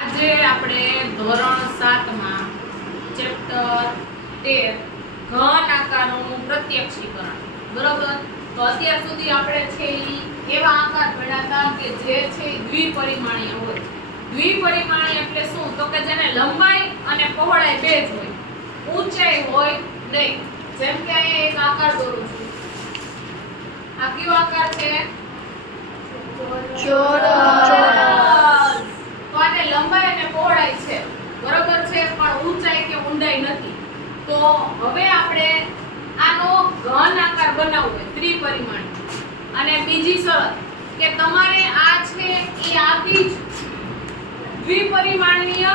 આજે આપણે ધોરણ 7 માં ચેપ્ટર 13 ઘન આકારનું પ્રત્યક્ષીકરણ બરોબર. તો અત્યાર સુધી આપણે છે એવા આકાર ભણ્યા હતા કે જે છે દ્વિપરિમાણીય હોય. દ્વિપરિમાણીય એટલે શું? તો કે જેને લંબાઈ અને પહોળાઈ બે જ હોય, ઊંચાઈ હોય નહીં. જેમ કે અહીંયા એક આકાર દોરું છું. આ કયો આકાર છે? ચોરસ. તો આને લંબાઈ અને પહોળાઈ છે બરોબર છે, પણ ઊંચાઈ કે ઊંડાઈ નથી. તો હવે આપણે આનો ઘન આકાર બનાવવો હોય ત્રિપરિમાણીય. અને બીજી શરત કે તમારે આ છે એ આખી જ દ્વિપરિમાણીય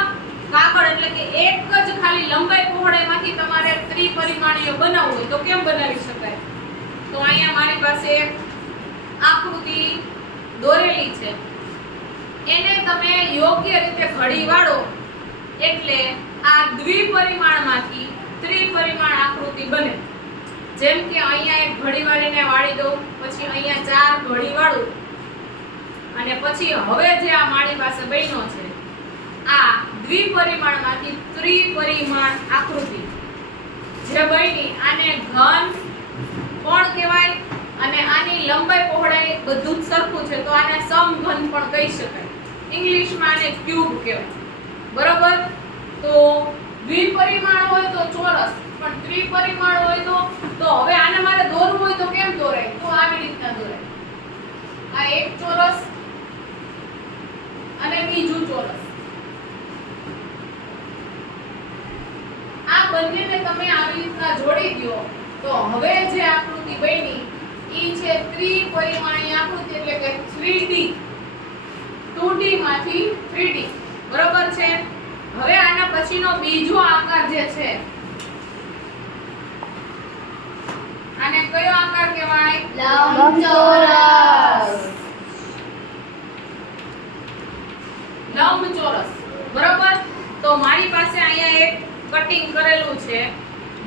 કાગળ એટલે કે એક જ ખાલી લંબાઈ પહોળાઈમાંથી તમારે ત્રિપરિમાણીય બનાવવું હોય તો કેમ બનાવી શકાય? તો અહીંયા મારી પાસે એક આકૃતિ દોરેલી છે, એને તમે યોગ્ય રીતે ઘડી વાળો એટલે આ દ્વિપરિમાણમાંથી ત્રિપરિમાણ આકૃતિ બને. જેમ કે અહીંયા એક ઘડી વાળીને વાળી દઉં, પછી અહીંયા ચાર ઘડી વાળું, અને પછી હવે જે આ મારી પાસે બન્યો છે આ દ્વિપરિમાણમાંથી ત્રિપરિમાણ આકૃતિ જે બની, આને ઘન કોણ કહેવાય? અને આની લંબાઈ પહોળાઈ બધું જ સરખું છે તો આને સમઘન પણ કહી શકાય. ઇંગ્લિશમાં આને ક્યુબ કહેવાય બરોબર. તો દ્વિપરિમાણ હોય તો ચોરસ, પણ ત્રિપરિમાણ હોય તો હવે આને મારે દોરવું હોય તો કેમ દોરાય? તો આવી રીતના દોરાય. આ એક ચોરસ અને બીજું ચોરસ. આ બંનેને તમે આવી રીતના જોડી દો તો હવે જે આકૃતિ બની ઈ છે ત્રિપરિમાણીય આકૃતિ એટલે કે 3D. 2D માંથી 3D બરોબર છે. હવે આના પછીનો બીજો આકાર જે છે આને કયો આકાર કહેવાય? લંબચોરસ. લંબચોરસ બરોબર. તો મારી પાસે અહીંયા એક કટિંગ કરેલું છે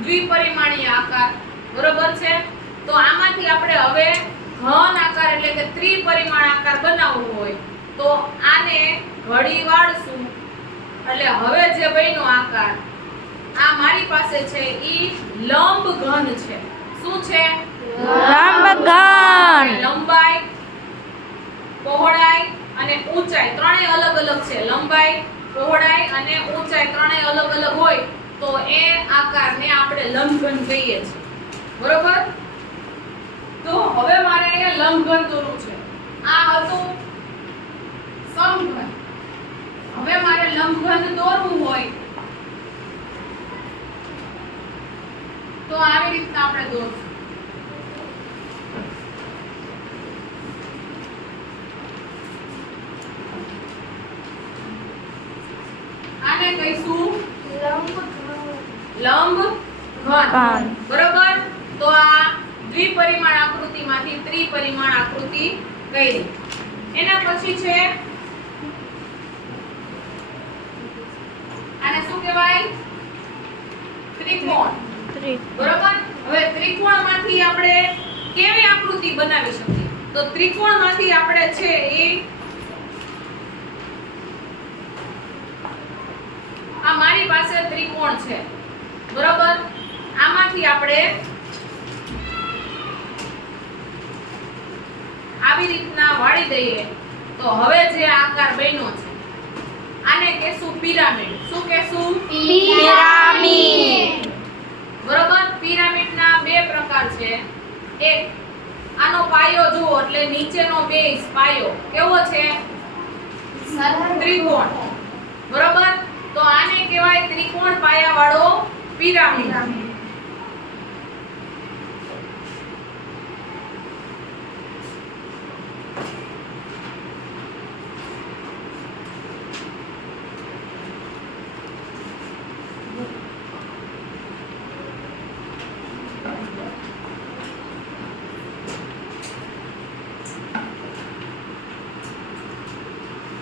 દ્વિપરિમાણીય આકાર બરોબર છે. તો આમાંથી આપણે હવે ઘન આકાર એટલે કે ત્રિપરિમાણ આકાર બનાવવો હોય તો આને ઘડી વાળશું એટલે હવે જે બન્યો આકાર આ મારી પાસે છે ઈ લંબ ઘન છે. શું છે? લંબ ઘન. લંબાઈ, પહોળાઈ અને ઊંચાઈ ત્રણેય અલગ અલગ છે. લંબાઈ, પહોળાઈ અને ઊંચાઈ ત્રણેય અલગ અલગ હોય તો એ આકારને આપણે લંબઘન કહીએ છીએ બરોબર. તો હવે મારે અહીંયા લંબઘન દોરવું છે. આ હતું સમઘન. હવે મારે લંબઘન દોરવું હોય તો આવી રીતના આપણે દોરશું. આને કહીશું લંબઘન બરોબર. તો આ દ્વિપરિમાણ આકૃતિમાંથી ત્રિપરિમાણ આકૃતિ કરી. એના પછી છે આને શું કહેવાય? ત્રિકોણ બરોબર. હવે ત્રિકોણમાંથી આપણે કેવી આકૃતિ બનાવી શકીએ? તો ત્રિકોણમાંથી આપણે છે એ આ મારી પાસે ત્રિકોણ છે બરોબર. આમાંથી આપણે આવી રીતના વાળી દઈએ તો હવે જે આકાર બન્યો છે આને કહેશું પિરામિડ. શું કહેશું? પિરામિડ બરોબર. પિરામિડના બે પ્રકાર છે. એક આનો પાયો જુઓ એટલે નીચેનો બેઝ પાયો કેવો છે? ત્રિકોણ બરોબર. તો આને કહેવાય ત્રિકોણ પાયાવાળો પિરામિડ.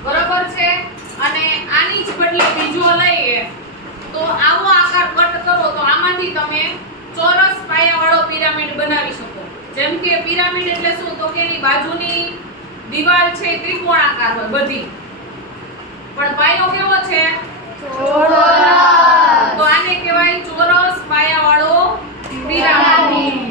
બરોબર છે. અને આની જ બદલે બીજો લઈએ તો આવો આકાર કટ કરો તો આમાંથી તમે ચોરસ પાયાવાળો પિરામિડ બનાવી શકો. જેમ કે પિરામિડ એટલે શું? તો કે એની બાજુની દીવાલ છે ત્રિકોણાકાર હોય બધી, પણ પાયો કેવો છે? ચોરસ. તો આને કહેવાય ચોરસ પાયાવાળો પિરામિડ.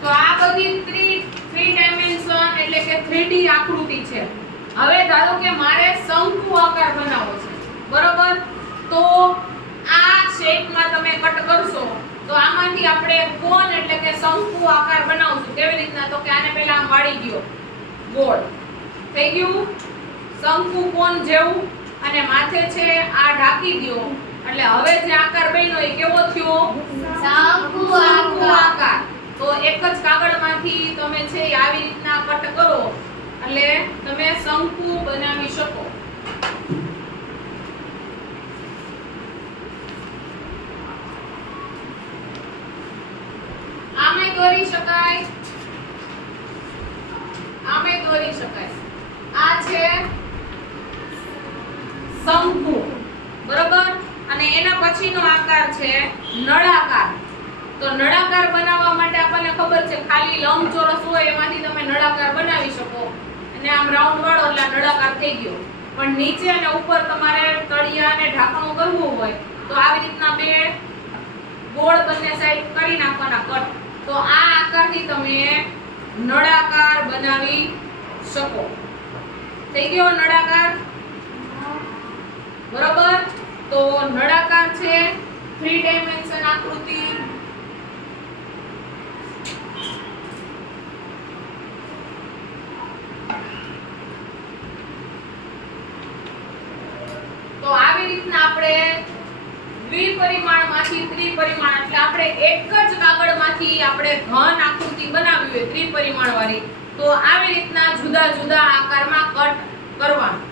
તો આ બધી 3 ડાયમેન્શન એટલે કે 3D આકૃતિ છે. હવે ધારો કે મારે શંકુ આકાર બનાવવો છે, બરોબર? તો આ શેપમાં તમે કટ કરશો તો આમાંથી આપણે કોન એટલે કે શંકુ આકાર બનાવશું. કેવી રીતના? તો કે આને પહેલા આમ વાળી ગયો, ગોળ થઈ ગયું શંકુ કોન જેવું, અને માથે છે આ ઢાંકી દ્યો એટલે હવે જે આકાર બન્યો એ કેવો થયો? શંકુ શંકુ આકાર. તો એક જ કાગળમાંથી તમે છે એ આવી રીતના કટ કરો એટલે તમે શંકુ બનાવી શકો. આમે દોરી શકાય, આમે દોરી શકાય. આ છે શંકુ, બરોબર? અને એના પછીનો આકાર છે નળાકાર. તો નળાકાર બનાવવા માટે આપણને ખબર છે ખાલી લંબચોરસ હોય એમાંથી તમે નળાકાર બનાવી શકો, અને આમ રાઉન્ડ વાળો એટલે નળાકાર થઈ ગયો. પણ નીચે અને ઉપર તમારે તળિયા અને ઢાંકણું કરવું હોય તો આવી રીતના બે ગોળ બંને સાઈડ કરી નાખવાના કટ. તો આ આકારથી તમે નળાકાર બનાવી શકો. થઈ ગયો નળાકાર, બરોબર? તો નળાકાર છે 3 ડાયમેન્શન આકૃતિ. તો આવી રીતના આપણે દ્વિપરિમાણમાંથી ત્રિપરિમાણ એટલે આપણે એક જ કાગળમાંથી આપણે ઘન આકૃતિ બનાવવી હોય ત્રિપરિમાણ વાળી, તો આવી રીતના જુદા જુદા આકારમાં કટ કરવાનું.